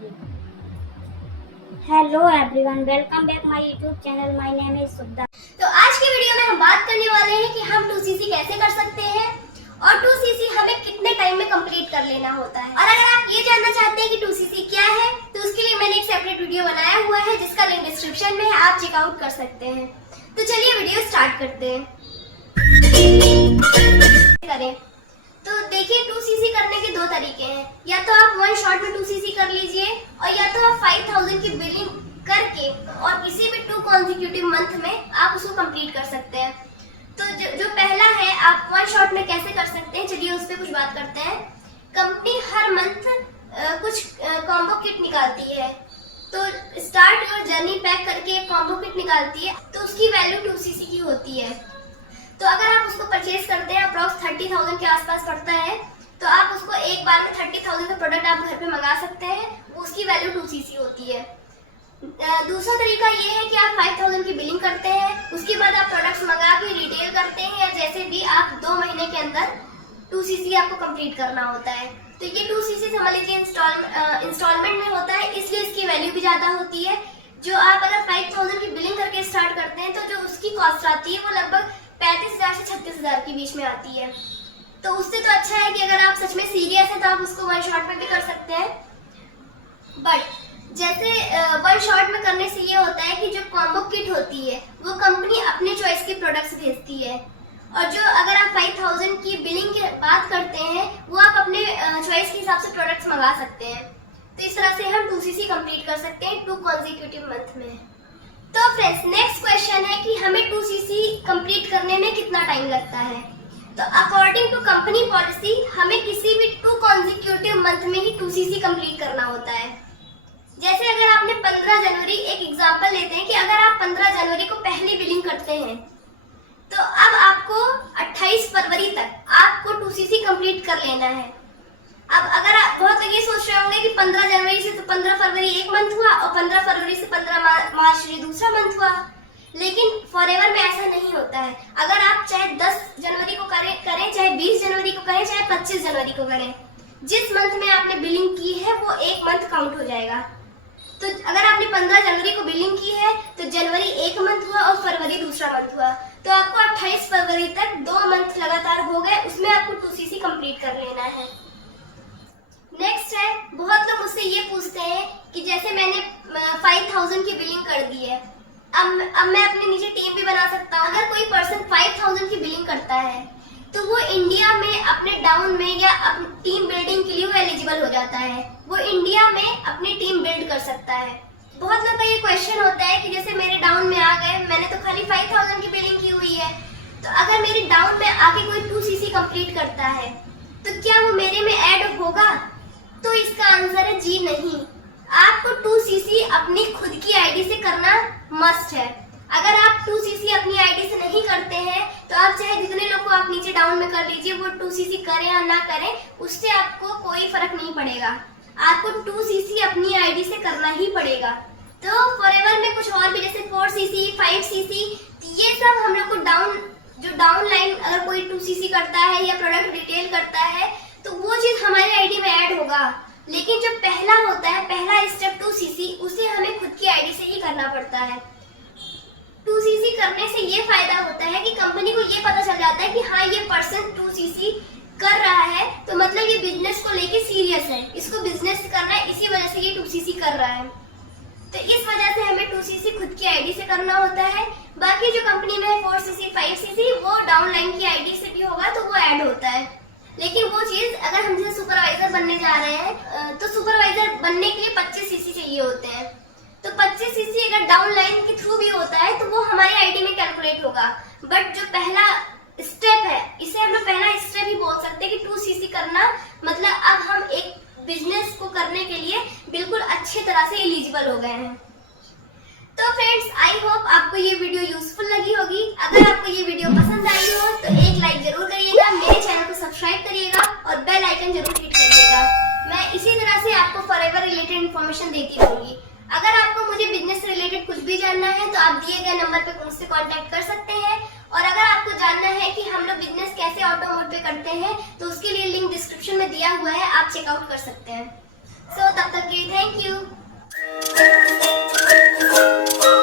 Hello everyone, welcome back my YouTube channel. My name is Subda. तो आज की video में हम बात करने वाले हैं कि हम 2cc कैसे कर सकते हैं और 2cc हमें कितने टाइम में कंप्लीट कर लेना होता है। और अगर आप ये जानना चाहते हैं कि 2cc क्या है तो उसके लिए मैंने एक सेपरेट वीडियो बनाया हुआ है जिसका लिंक डिस्क्रिप्शन में है, आप चेकआउट कर सकते हैं। तो चलिए वीडियो स्टार्ट करते हैं। करें तो देखिए 2cc करने के दो तरीके हैं, या तो आप वन शॉट में 2cc कर लीजिए और या तो आप 5000 की बिलिंग करके और किसी भी 2 कॉन्जिक्यूटिव मंथ में आप उसको कंप्लीट कर सकते हैं। तो जो पहला है आप वन शॉट में कैसे कर सकते हैं, चलिए उस पर कुछ बात करते हैं। कंपनी हर मंथ कुछ कॉम्बो किट निकालती है, तो स्टार्ट योर जर्नी पैक करके एक कॉम्बो किट निकालती है, तो उसकी वैल्यू 2cc की होती है। तो अगर आप उसको परचेज करते हैं, अप्रॉक्स 30,000 के आसपास पड़ता है, तो आप उसको एक बार में 30,000 का प्रोडक्ट आप घर पे मंगा सकते हैं, उसकी वैल्यू 2cc होती है। दूसरा तरीका ये है कि आप 5000 की बिलिंग करते हैं, उसके बाद आप प्रोडक्ट्स मंगा के रिटेल करते हैं, या जैसे भी आप 2 महीने के अंदर 2cc आपको कंप्लीट करना होता है। तो ये 2cc समझ लीजिए इंस्टॉलमेंट में होता है, इसलिए इसकी वैल्यू भी ज्यादा होती है। जो आप अगर 5000 की बिलिंग करके स्टार्ट करते हैं तो जो उसकी कॉस्ट आती है वो लगभग 35,000 से 36,000 के बीच में आती है। तो उससे तो अच्छा है कि अगर आप सच में सीरियस हैं तो आप उसको वन शॉट में भी कर सकते हैं। बट जैसे वन शॉट में करने से ये होता है कि जो कॉम्बो किट होती है वो कंपनी अपने चॉइस के प्रोडक्ट्स भेजती है, और जो अगर आप 5000 की बिलिंग की बात करते हैं वो आप अपने चॉइस के हिसाब से प्रोडक्ट्स मंगा सकते हैं। तो इस तरह से हम 2cc कंप्लीट कर सकते हैं 2 कॉन्जिक्यूटिव मंथ में। तो फ्रेंड्स नेक्स्ट क्वेश्चन है कि हमें 2cc कंप्लीट करने में कितना टाइम लगता है। तो अकॉर्डिंग टू कंपनी पॉलिसी हमें किसी भी 2 कॉन्जिक्यूटिव मंथ में ही 2cc कंप्लीट करना होता है। जैसे अगर आपने 15 जनवरी, एक एग्जांपल लेते हैं कि अगर आप 15 जनवरी को पहली बिलिंग करते हैं तो अब आपको 28 फरवरी तक आपको 2cc कंप्लीट कर लेना है। अब अगर आप बहुत लोग ये सोच रहे होंगे कि 15 जनवरी से तो 15 फरवरी एक मंथ हुआ और 15 फरवरी से 15 मार्च ये दूसरा मंथ हुआ, लेकिन फॉरएवर में ऐसा नहीं होता है। अगर आप चाहे 10 जनवरी को करें, चाहे 20 जनवरी को करें, चाहे 25 जनवरी को करें, जिस मंथ में आपने बिलिंग की है वो एक मंथ काउंट हो जाएगा। तो अगर आपने 15 जनवरी को बिलिंग की है तो जनवरी एक मंथ हुआ और फरवरी दूसरा मंथ हुआ, तो आपको 28 फरवरी तक 2 मंथ लगातार हो गए, उसमें आपको 2cc कंप्लीट कर लेना है। नेक्स्ट है, बहुत लोग मुझसे ये पूछते हैं कि जैसे मैंने 5000 की बिलिंग कर दी है, अब मैं अपने नीचे टीम भी बना सकता हूँ। अगर कोई पर्सन 5000 की बिलिंग करता है तो वो इंडिया में अपने डाउन में या टीम बिल्डिंग के लिए वो एलिजिबल हो जाता है, वो इंडिया में अपनी टीम बिल्ड कर सकता है। बहुत लोग का ये क्वेश्चन होता है कि जैसे मेरे डाउन में आ गए, मैंने तो खाली 5000 की बिलिंग की हुई है, तो अगर मेरे डाउन में आके कोई 2cc कंप्लीट करता है तो क्या वो मेरे में ऐड होगा? तो इसका आंसर है जी नहीं। आपको 2cc अपनी खुद की आईडी से करना मस्ट है। अगर आप 2cc अपनी आईडी से नहीं करते हैं तो आप चाहे जितने लोग को आप नीचे डाउन में कर लीजिए, वो 2cc करें या ना करें उससे आपको कोई फर्क नहीं पड़ेगा। आपको 2cc अपनी आईडी से करना ही पड़ेगा। तो फॉरएवर में कुछ और भी जैसे 4cc 5cc ये सब हम लोग को डाउन लाइन अगर कोई 2cc करता है या प्रोडक्ट रिटेल करता है तो वो चीज हमारी आईडी में ऐड होगा, लेकिन जो पहला होता है, पहला स्टेप 2cc, उसे हमें खुद की आईडी से ही करना पड़ता है। 2cc करने से ये फायदा होता है कि कंपनी को ये पता चल जाता है कि हाँ ये पर्सन 2cc कर रहा है तो मतलब ये बिजनेस को लेके सीरियस है, इसको बिजनेस करना है, इसी वजह से ये 2cc कर रहा है। तो इस वजह से हमें 2cc खुद की आईडी से करना होता है। बाकी जो कंपनी में है 4cc 5cc वो डाउन लाइन की आईडी से भी होगा तो वो ऐड होता है। लेकिन वो चीज अगर हम जैसे सुपरवाइजर बनने जा रहे हैं तो सुपरवाइजर बनने के लिए 25cc चाहिए होते हैं, तो 25cc अगर डाउन लाइन के थ्रू भी होता है तो वो हमारी आईडी में कैलकुलेट होगा। बट जो पहला स्टेप है, इसे हम लोग पहला स्टेप ही बोल सकते हैं कि 2cc करना मतलब अब हम एक बिजनेस को करने के लिए बिल्कुल अच्छी तरह से एलिजिबल हो गए हैं। तो फ्रेंड्स आई होप आपको ये वीडियो यूजफुल लगी होगी। अगर आपको ये वीडियो पसंद आई हो तो एक लाइक जरूर करिएगा, मेरे चैनल को सब्सक्राइब करिएगा और बेल आइकन जरूर क्लिक करिएगा। मैं इसी तरह से आपको फॉरएवर रिलेटेड इन्फॉर्मेशन देती रहूंगी। अगर आपको मुझे बिजनेस से रिलेटेड कुछ भी जानना है तो आप दिए गए नंबर पे मुझसे कांटेक्ट कर सकते हैं, और अगर आपको जानना है कि हम लोग बिजनेस कैसे ऑटो मोड पे करते हैं तो उसके लिए लिंक डिस्क्रिप्शन में दिया हुआ है, आप चेकआउट कर सकते हैं। सो तब तक के थैंक यू।